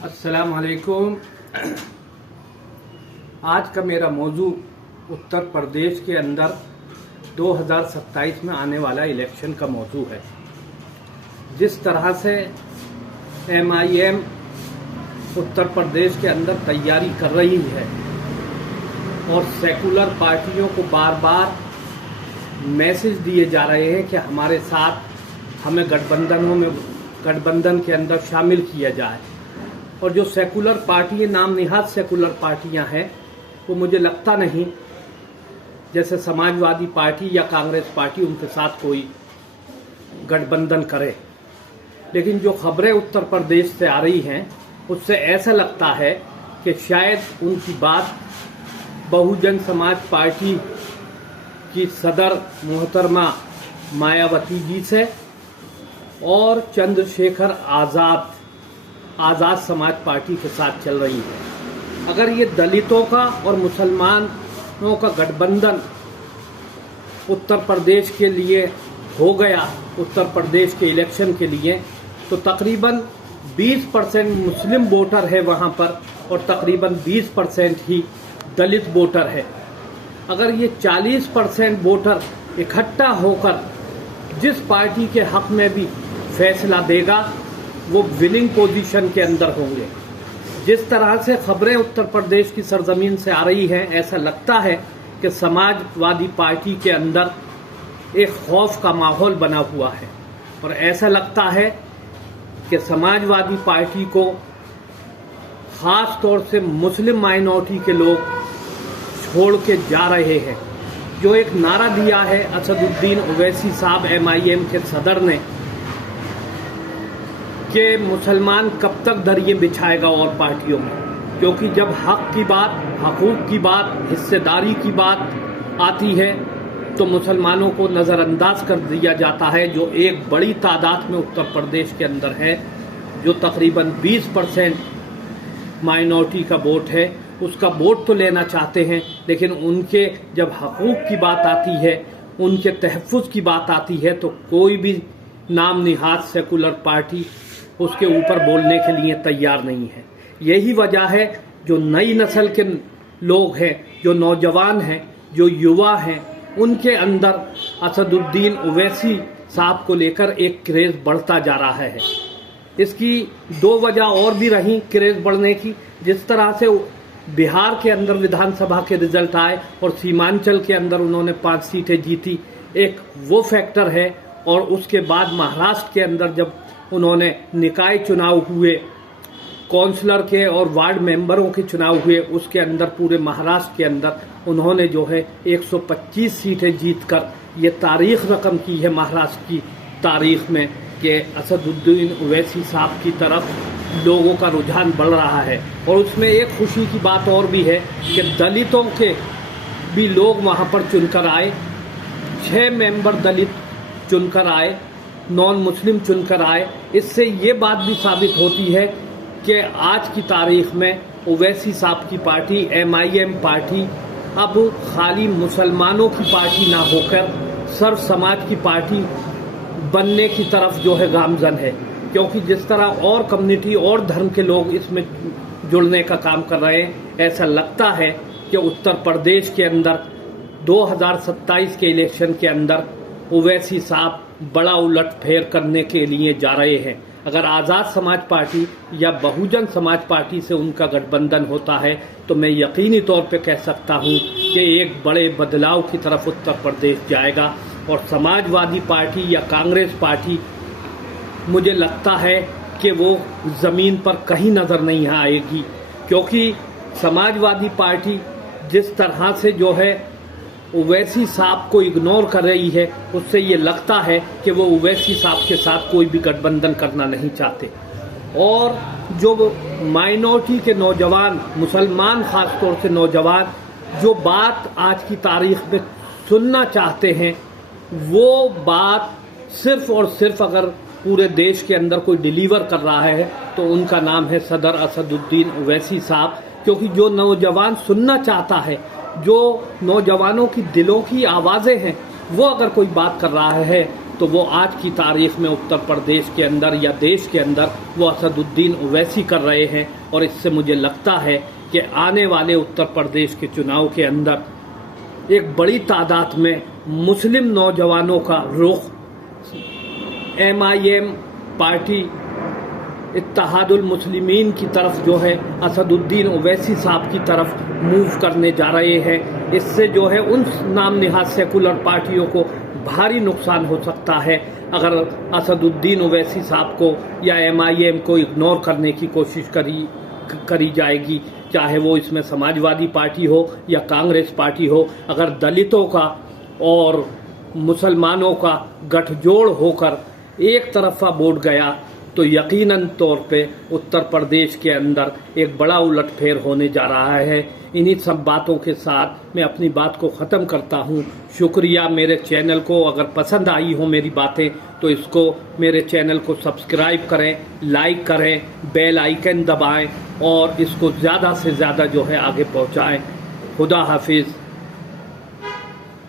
अस्सलाम वालेकुम। आज का मेरा मौजू उत्तर प्रदेश के अंदर 2027 में आने वाला इलेक्शन का मौजू है। जिस तरह से MIM उत्तर प्रदेश के अंदर तैयारी कर रही है और सेकुलर पार्टियों को बार बार मैसेज दिए जा रहे हैं कि हमारे साथ हमें गठबंधन के अंदर शामिल किया जाए, और जो सेकुलर पार्टी नाम निहाद सेकुलर पार्टियां हैं वो मुझे लगता नहीं जैसे समाजवादी पार्टी या कांग्रेस पार्टी उनके साथ कोई गठबंधन करे। लेकिन जो खबरें उत्तर प्रदेश से आ रही हैं उससे ऐसा लगता है कि शायद उनकी बात बहुजन समाज पार्टी की सदर मोहतरमा मायावती जी से और चंद्रशेखर आज़ाद समाज पार्टी के साथ चल रही है। अगर ये दलितों का और मुसलमानों का गठबंधन उत्तर प्रदेश के लिए हो गया, उत्तर प्रदेश के इलेक्शन के लिए, तो तकरीबन 20% मुस्लिम वोटर है वहाँ पर और तकरीबन 20% ही दलित वोटर है। अगर ये 40% वोटर इकट्ठा होकर जिस पार्टी के हक में भी फैसला देगा वो विनिंग पोजीशन के अंदर होंगे। जिस तरह से खबरें उत्तर प्रदेश की सरजमीन से आ रही हैं, ऐसा लगता है कि समाजवादी पार्टी के अंदर एक खौफ का माहौल बना हुआ है और ऐसा लगता है कि समाजवादी पार्टी को खास तौर से मुस्लिम माइनॉरिटी के लोग छोड़ के जा रहे हैं। जो एक नारा दिया है असदुद्दीन ओवैसी साहब MIM के सदर ने कि मुसलमान कब तक दरिये बिछाएगा और पार्टियों में, क्योंकि जब हक की बात, हकूक की बात, हिस्सेदारी की बात आती है तो मुसलमानों को नज़रअंदाज कर दिया जाता है, जो एक बड़ी तादाद में उत्तर प्रदेश के अंदर है, जो तकरीबन 20% माइनॉरिटी का वोट है। उसका वोट तो लेना चाहते हैं, लेकिन उनके जब हकूक की बात आती है, उनके तहफ़्फ़ुज़ की बात आती है, तो कोई भी नाम निहाद सेकुलर पार्टी उसके ऊपर बोलने के लिए तैयार नहीं है। यही वजह है जो नई नस्ल के लोग हैं, जो नौजवान हैं, जो युवा हैं, उनके अंदर असदुद्दीन ओवैसी साहब को लेकर एक क्रेज़ बढ़ता जा रहा है। इसकी दो वजह और भी रही क्रेज़ बढ़ने की। जिस तरह से बिहार के अंदर विधानसभा के रिजल्ट आए और सीमांचल के अंदर उन्होंने 5 सीटें जीती, एक वो फैक्टर है। और उसके बाद महाराष्ट्र के अंदर जब उन्होंने निकाय चुनाव हुए, काउंसलर के और वार्ड मेंबरों के चुनाव हुए, उसके अंदर पूरे महाराष्ट्र के अंदर उन्होंने जो है 125 सीटें जीतकर ये तारीख रकम की है महाराष्ट्र की तारीख में कि असदुद्दीन ओवैसी साहब की तरफ लोगों का रुझान बढ़ रहा है। और उसमें एक खुशी की बात और भी है कि दलितों के भी लोग वहाँ पर चुनकर आए, 6 मेंबर दलित चुनकर आए, नॉन मुस्लिम चुनकर आए। इससे ये बात भी साबित होती है कि आज की तारीख में ओवैसी साहब की पार्टी MIM पार्टी अब खाली मुसलमानों की पार्टी ना होकर सर्व समाज की पार्टी बनने की तरफ जो है गामजन है, क्योंकि जिस तरह और कम्युनिटी और धर्म के लोग इसमें जुड़ने का काम कर रहे हैं, ऐसा लगता है कि उत्तर प्रदेश के अंदर 2027 के इलेक्शन के अंदर ओवैसी साहब बड़ा उलटफेर करने के लिए जा रहे हैं। अगर आज़ाद समाज पार्टी या बहुजन समाज पार्टी से उनका गठबंधन होता है तो मैं यकीनी तौर पे कह सकता हूँ कि एक बड़े बदलाव की तरफ उत्तर प्रदेश जाएगा। और समाजवादी पार्टी या कांग्रेस पार्टी मुझे लगता है कि वो ज़मीन पर कहीं नज़र नहीं आएगी, क्योंकि समाजवादी पार्टी जिस तरह से जो है ओवैसी साहब को इग्नोर कर रही है, उससे ये लगता है कि वो ओवैसी साहब के साथ कोई भी गठबंधन करना नहीं चाहते। और जो माइनॉरिटी के नौजवान, मुसलमान खास तौर से नौजवान, जो बात आज की तारीख में सुनना चाहते हैं, वो बात सिर्फ और सिर्फ अगर पूरे देश के अंदर कोई डिलीवर कर रहा है तो उनका नाम है सदर असदुद्दीन ओवैसी साहब। क्योंकि जो नौजवान सुनना चाहता है, जो नौजवानों की दिलों की आवाज़ें हैं, वो अगर कोई बात कर रहा है तो वो आज की तारीख में उत्तर प्रदेश के अंदर या देश के अंदर वो असदुद्दीन ओवैसी कर रहे हैं। और इससे मुझे लगता है कि आने वाले उत्तर प्रदेश के चुनाव के अंदर एक बड़ी तादाद में मुस्लिम नौजवानों का रुख MIM पार्टी इत्तेहादुल मुस्लिमीन की तरफ जो है असदुद्दीन ओवैसी साहब की तरफ मूव करने जा रहे हैं। इससे जो है उन नाम निहाद सेकुलर पार्टियों को भारी नुकसान हो सकता है अगर असदुद्दीन ओवैसी साहब को या MIM को इग्नोर करने की कोशिश करी जाएगी, चाहे वो इसमें समाजवादी पार्टी हो या कांग्रेस पार्टी हो। अगर दलितों का और मुसलमानों का गठजोड़ होकर एक तरफा वोट गया तो यकीनन तौर पे उत्तर प्रदेश के अंदर एक बड़ा उलटफेर होने जा रहा है। इन्हीं सब बातों के साथ मैं अपनी बात को ख़त्म करता हूँ। शुक्रिया। मेरे चैनल को अगर पसंद आई हो मेरी बातें तो इसको मेरे चैनल को सब्सक्राइब करें, लाइक करें, बेल आइकन दबाएं और इसको ज़्यादा से ज़्यादा जो है आगे पहुँचाएं। खुदा हाफिज़।